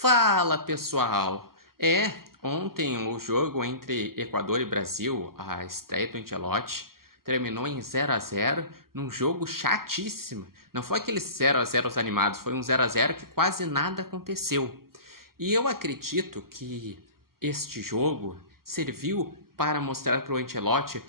Fala pessoal! Ontem o jogo entre Equador e Brasil, a estreia do Ancelotti, terminou em 0-0, num jogo chatíssimo. Não foi aqueles 0-0 animados, foi um 0-0 que quase nada aconteceu. E eu acredito que este jogo serviu para mostrar para o Ancelotti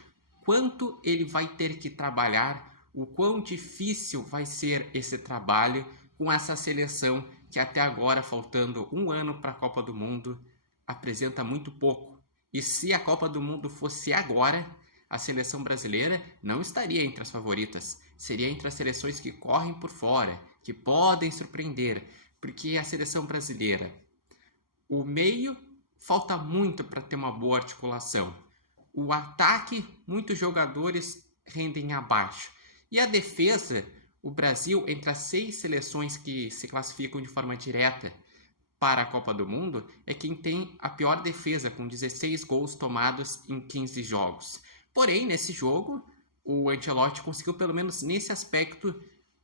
quanto ele vai ter que trabalhar, o quão difícil vai ser esse trabalho com essa seleção que até agora, faltando um ano para a Copa do Mundo, apresenta muito pouco. E se a Copa do Mundo fosse agora, a seleção brasileira não estaria entre as favoritas. Seria entre as seleções que correm por fora, que podem surpreender, porque a seleção brasileira, o meio, falta muito para ter uma boa articulação. O ataque, muitos jogadores rendem abaixo. E a defesa, o Brasil, entre as 6 seleções que se classificam de forma direta para a Copa do Mundo, é quem tem a pior defesa, com 16 gols tomados em 15 jogos. Porém, nesse jogo, o Ancelotti conseguiu, pelo menos nesse aspecto,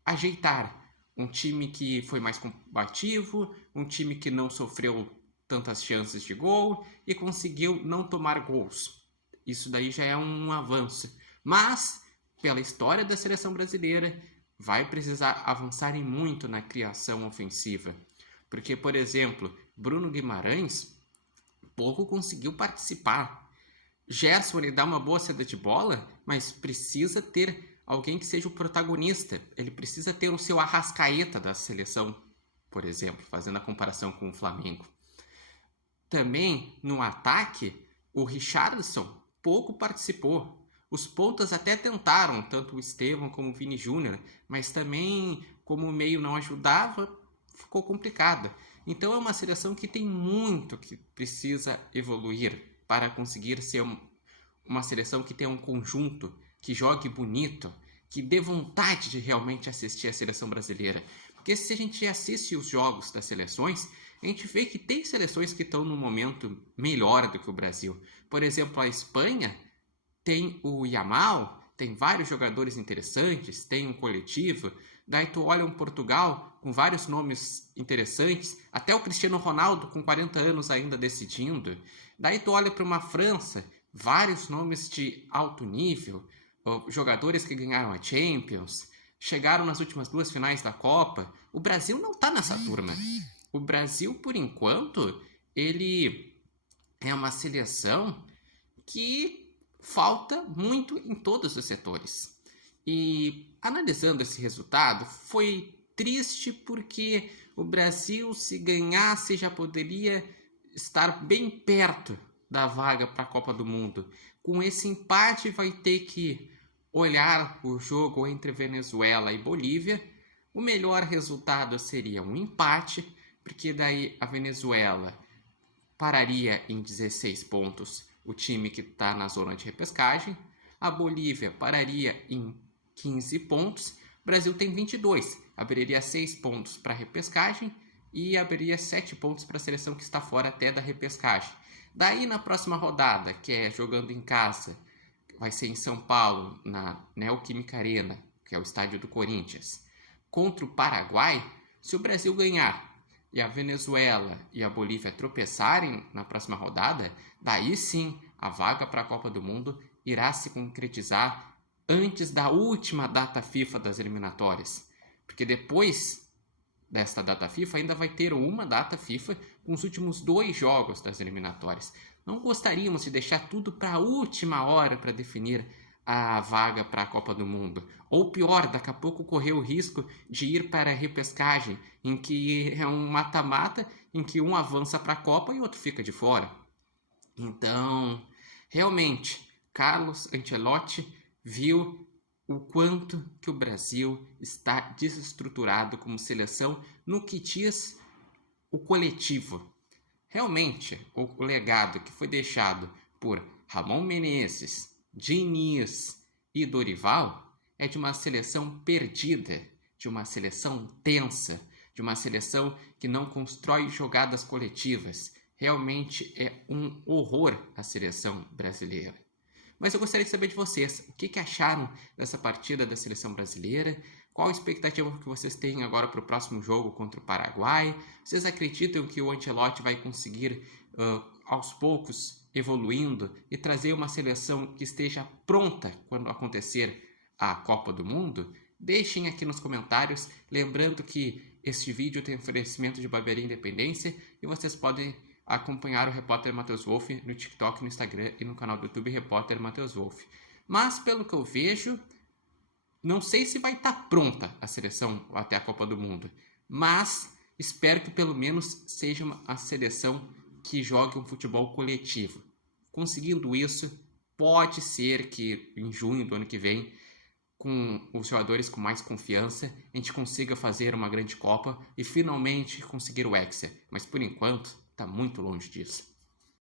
ajeitar. Um time que foi mais combativo, um time que não sofreu tantas chances de gol e conseguiu não tomar gols. Isso daí já é um avanço. Mas, pela história da seleção brasileira, vai precisar avançar muito na criação ofensiva. Porque, por exemplo, Bruno Guimarães pouco conseguiu participar. Gerson, ele dá uma boa saída de bola, mas precisa ter alguém que seja o protagonista. Ele precisa ter o seu Arrascaeta da seleção, por exemplo, fazendo a comparação com o Flamengo. Também, no ataque, o Richarlison pouco participou. Os pontas até tentaram, tanto o Estevão como o Vini Júnior, mas também, como o meio não ajudava, ficou complicado. Então é uma seleção que tem muito que precisa evoluir para conseguir ser uma seleção que tenha um conjunto, que jogue bonito, que dê vontade de realmente assistir a seleção brasileira. Porque se a gente assiste os jogos das seleções, a gente vê que tem seleções que estão num momento melhor do que o Brasil. Por exemplo, a Espanha tem o Yamal, tem vários jogadores interessantes, tem um coletivo. Daí tu olha um Portugal com vários nomes interessantes, até o Cristiano Ronaldo com 40 anos ainda decidindo. Daí tu olha para uma França, vários nomes de alto nível, jogadores que ganharam a Champions, chegaram nas últimas 2 finais da Copa. O Brasil não está nessa turma. O Brasil, por enquanto, ele é uma seleção que falta muito em todos os setores. E analisando esse resultado, foi triste porque o Brasil, se ganhasse, já poderia estar bem perto da vaga para a Copa do Mundo. Com esse empate, vai ter que olhar o jogo entre Venezuela e Bolívia. O melhor resultado seria um empate, porque daí a Venezuela pararia em 16 pontos, o time que está na zona de repescagem. A Bolívia pararia em 15 pontos. O Brasil tem 22, abriria 6 pontos para a repescagem e abriria 7 pontos para a seleção que está fora até da repescagem. Daí na próxima rodada, que é jogando em casa, vai ser em São Paulo, na Neoquímica Arena, que é o estádio do Corinthians, contra o Paraguai. Se o Brasil ganhar e a Venezuela e a Bolívia tropeçarem na próxima rodada, daí sim a vaga para a Copa do Mundo irá se concretizar antes da última data FIFA das eliminatórias. Porque depois desta data FIFA ainda vai ter uma data FIFA com os últimos 2 jogos das eliminatórias. Não gostaríamos de deixar tudo para a última hora para definir a vaga para a Copa do Mundo. Ou pior, daqui a pouco correr o risco de ir para a repescagem, em que é um mata-mata, em que um avança para a Copa e o outro fica de fora. Então, realmente, Carlos Ancelotti viu o quanto que o Brasil está desestruturado como seleção no que diz o coletivo. Realmente, o legado que foi deixado por Ramon Menezes, Diniz e Dorival é de uma seleção perdida, de uma seleção tensa, de uma seleção que não constrói jogadas coletivas. Realmente é um horror a seleção brasileira. Mas eu gostaria de saber de vocês, o que acharam dessa partida da seleção brasileira? Qual a expectativa que vocês têm agora para o próximo jogo contra o Paraguai? Vocês acreditam que o Ancelotti vai conseguir, aos poucos, evoluindo e trazer uma seleção que esteja pronta quando acontecer a Copa do Mundo? Deixem aqui nos comentários, lembrando que este vídeo tem oferecimento de Barbearia Independência e vocês podem acompanhar o Repórter Matheus Wolff no TikTok, no Instagram e no canal do YouTube Repórter Matheus Wolff. Mas, pelo que eu vejo, não sei se vai estar pronta a seleção até a Copa do Mundo, mas espero que pelo menos seja uma seleção que jogue um futebol coletivo. Conseguindo isso, pode ser que em junho do ano que vem, com os jogadores com mais confiança, a gente consiga fazer uma grande Copa e finalmente conseguir o Hexa. Mas por enquanto, está muito longe disso.